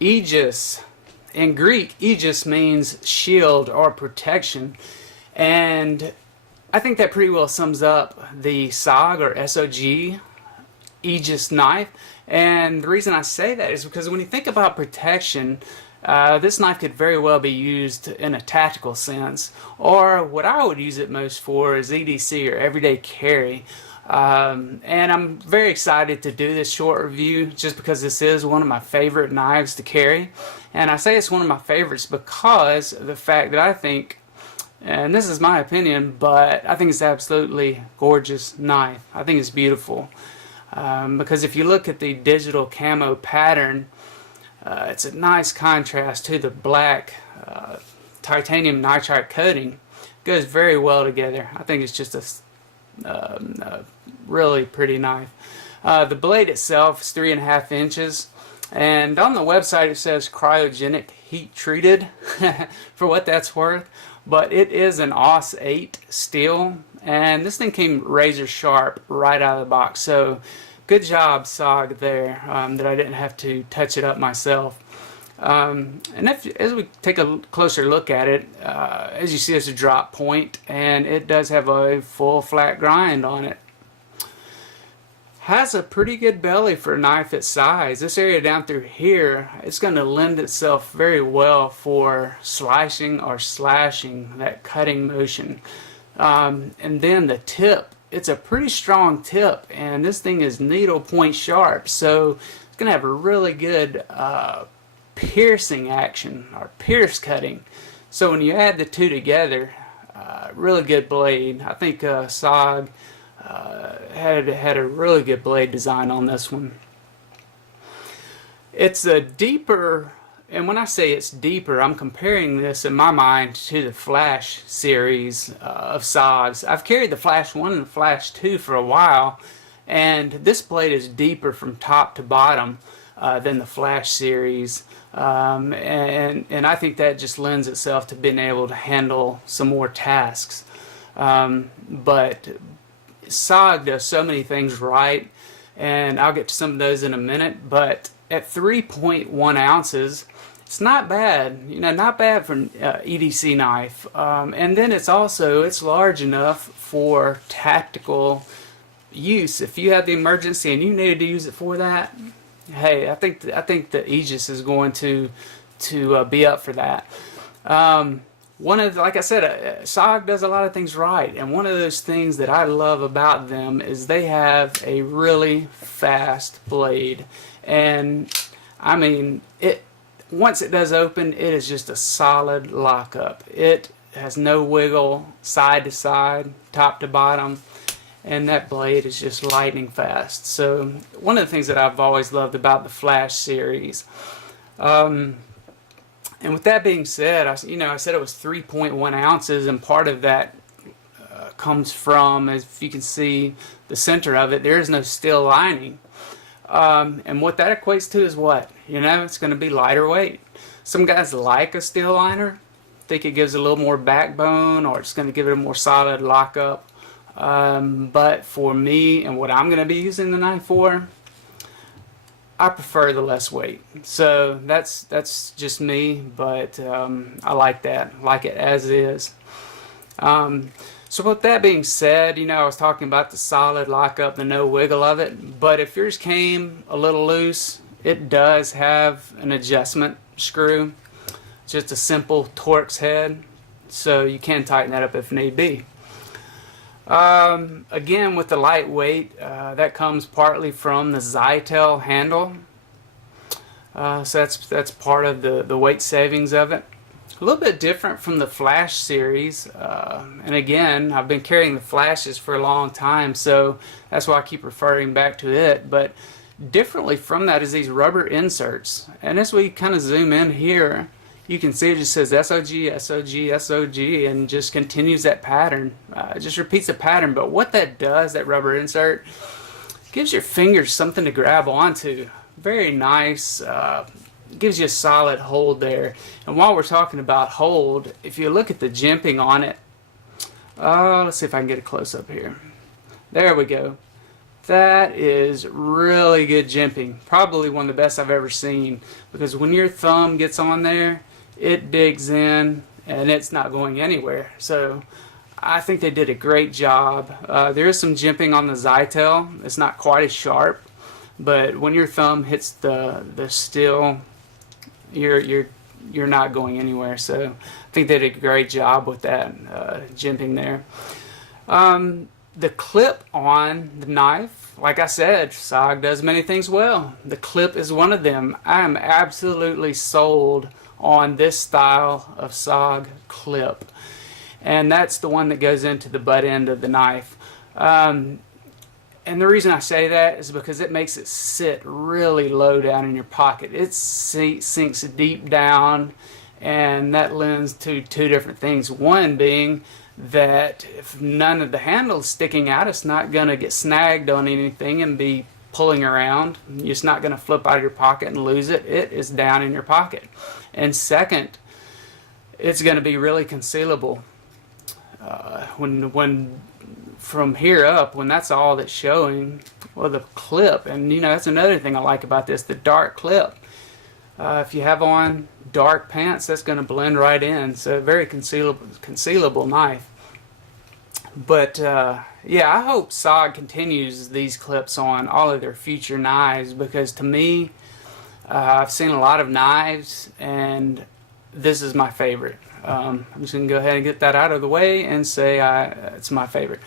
Aegis. In Greek, Aegis means shield or protection, and I think that pretty well sums up the SOG or SOG Aegis knife. And the reason I say that is because when you think about protection, this knife could very well be used in a tactical sense, or what I would use it most for is EDC or everyday carry. And I'm very excited to do this short review just because this is one of my favorite knives to carry. And I say it's one of my favorites because of the fact that I think, and this is my opinion, but I think it's an absolutely gorgeous knife. I think it's beautiful. Because if you look at the digital camo pattern, it's a nice contrast to the black titanium nitride coating. It goes very well together. I think it's just a really pretty knife. The blade itself is 3.5 inches, and on the website it says cryogenic heat treated for what that's worth, but it is an AUS 8 steel, and this thing came razor sharp right out of the box. So good job, SOG, there, that I didn't have to touch it up myself. And as we take a closer look at it, as you see, it's a drop point, and it does have a full flat grind on it. Has a pretty good belly for a knife its size. This area down through here, it's going to lend itself very well for slicing or slashing, that cutting motion. And then the tip, it's a pretty strong tip, and this thing is needle point sharp, so it's going to have a really good piercing action, or pierce cutting. So when you add the two together, really good blade. I think SOG had a really good blade design on this one. It's a deeper, and when I say it's deeper, I'm comparing this in my mind to the Flash series of SOGs. I've carried the Flash 1 and the Flash 2 for a while, and this blade is deeper from top to bottom than the Flash series, and I think that just lends itself to being able to handle some more tasks. But SOG does so many things right, and I'll get to some of those in a minute, but at 3.1 ounces, it's not bad, not bad for an EDC knife. And then it's large enough for tactical use. If you had the emergency and you needed to use it for that, hey, I think the Aegis is going to be up for that. Like I said, SOG does a lot of things right, and one of those things that I love about them is they have a really fast blade. And I mean, once it does open, it is just a solid lockup. It has no wiggle side to side, top to bottom, and that blade is just lightning fast. So one of the things that I've always loved about the Flash series. And with that being said, I said it was 3.1 ounces, and part of that comes from, as you can see, the center of it, there is no steel lining. And what that equates to is what? It's going to be lighter weight. Some guys like a steel liner, think it gives a little more backbone, or it's going to give it a more solid lockup. But for me, and what I'm going to be using the knife for, I prefer the less weight. So that's just me, but I like that, like it as is. So with that being said, I was talking about the solid lockup, the no wiggle of it, but if yours came a little loose, it does have an adjustment screw, just a simple Torx head, so you can tighten that up if need be. Again, with the lightweight, that comes partly from the Zytel handle, so that's part of the weight savings of it. A little bit different from the Flash series, and again, I've been carrying the Flashes for a long time, so that's why I keep referring back to it. But differently from that is these rubber inserts, and as we kind of zoom in here, you can see it just says SOG, SOG, SOG, and just continues that pattern. It just repeats the pattern, but what that does, that rubber insert, gives your fingers something to grab onto. Very nice. Gives you a solid hold there. And while we're talking about hold, if you look at the jimping on it, let's see if I can get a close up here. There we go. That is really good jimping. Probably one of the best I've ever seen, because when your thumb gets on there, it digs in and it's not going anywhere. So I think they did a great job. There is some jimping on the Zytel. It's not quite as sharp, but when your thumb hits the steel, you're not going anywhere. So I think they did a great job with that jimping there. The clip on the knife, like I said, SOG does many things well. The clip is one of them. I am absolutely sold on this style of SOG clip, and that's the one that goes into the butt end of the knife. And the reason I say that is because it makes it sit really low down in your pocket. It sinks deep down, and that lends to two different things. One being that if none of the handle's sticking out, it's not going to get snagged on anything and be pulling around. It's not going to flip out of your pocket and lose it. It is down in your pocket. And second, it's going to be really concealable. When from here up, when that's all that's showing, well, the clip, and you know, that's another thing I like about this, the dark clip. If you have on dark pants, that's going to blend right in. So very concealable knife. But yeah, I hope SOG continues these clips on all of their future knives, because to me, I've seen a lot of knives and this is my favorite. I'm just going to go ahead and get that out of the way and say it's my favorite.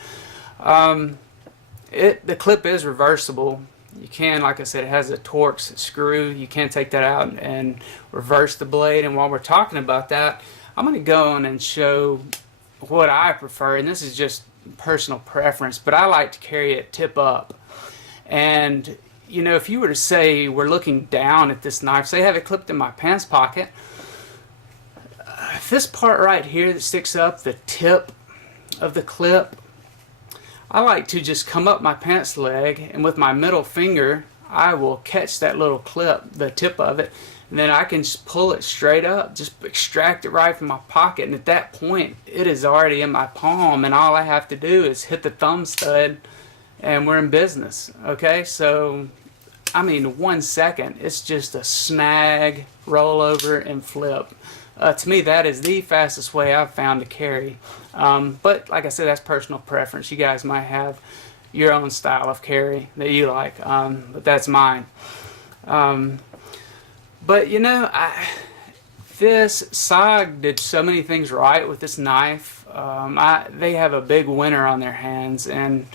The clip is reversible. You can, like I said, it has a Torx screw. You can take that out and reverse the blade. And while we're talking about that, I'm going to go on and show what I prefer. And this is just personal preference, but I like to carry it tip up. And, you know, if you were to say we're looking down at this knife, say I have it clipped in my pants pocket, this part right here that sticks up, the tip of the clip, I like to just come up my pants leg, and with my middle finger I will catch that little clip, the tip of it, and then I can just pull it straight up, just extract it right from my pocket, and at that point it is already in my palm, and all I have to do is hit the thumb stud and we're in business. Okay, so I mean 1 second, it's just a snag, roll over and flip. To me, that is the fastest way I've found to carry. But like I said, that's personal preference. You guys might have your own style of carry that you like, but that's mine. But you know, this SOG did so many things right with this knife. They have a big winner on their hands, and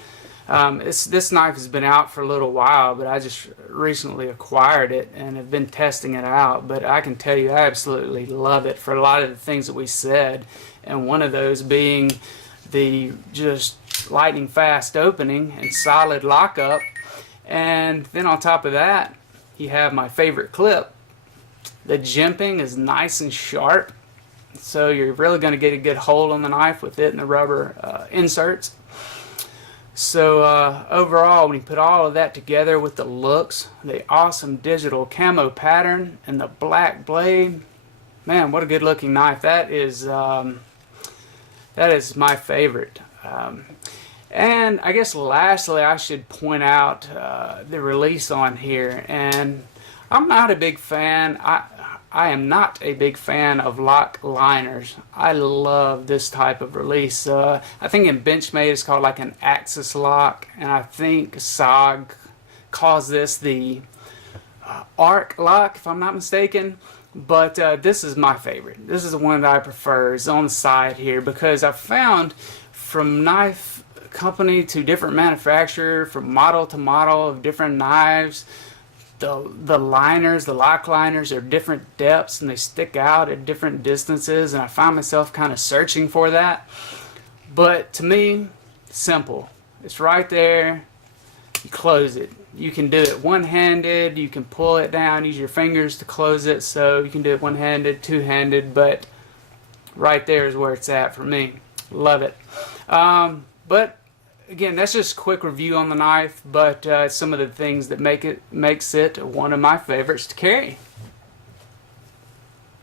this knife has been out for a little while, but I just recently acquired it and have been testing it out. But I can tell you, I absolutely love it for a lot of the things that we said, and one of those being the just lightning fast opening and solid lockup. And then on top of that, you have my favorite clip. The jimping is nice and sharp, so you're really going to get a good hold on the knife with it and the rubber inserts. So overall, when you put all of that together with the looks, the awesome digital camo pattern, and the black blade, man, what a good looking knife. That is my favorite. And I guess lastly, I should point out the release on here. And I'm not a big fan. I am not a big fan of lock liners. I love this type of release. I think in Benchmade it's called like an axis lock, and I think SOG calls this the arc lock, if I'm not mistaken. But this is my favorite. This is the one that I prefer. It's on the side here, because I've found from knife company to different manufacturer, from model to model of different knives, the liners, the lock liners are different depths and they stick out at different distances, and I find myself kind of searching for that. But to me, simple. It's right there. You close it. You can do it one-handed, you can pull it down, use your fingers to close it, so you can do it one-handed, two-handed, but right there is where it's at for me. Love it. But again, that's just a quick review on the knife, but some of the things that makes it one of my favorites to carry.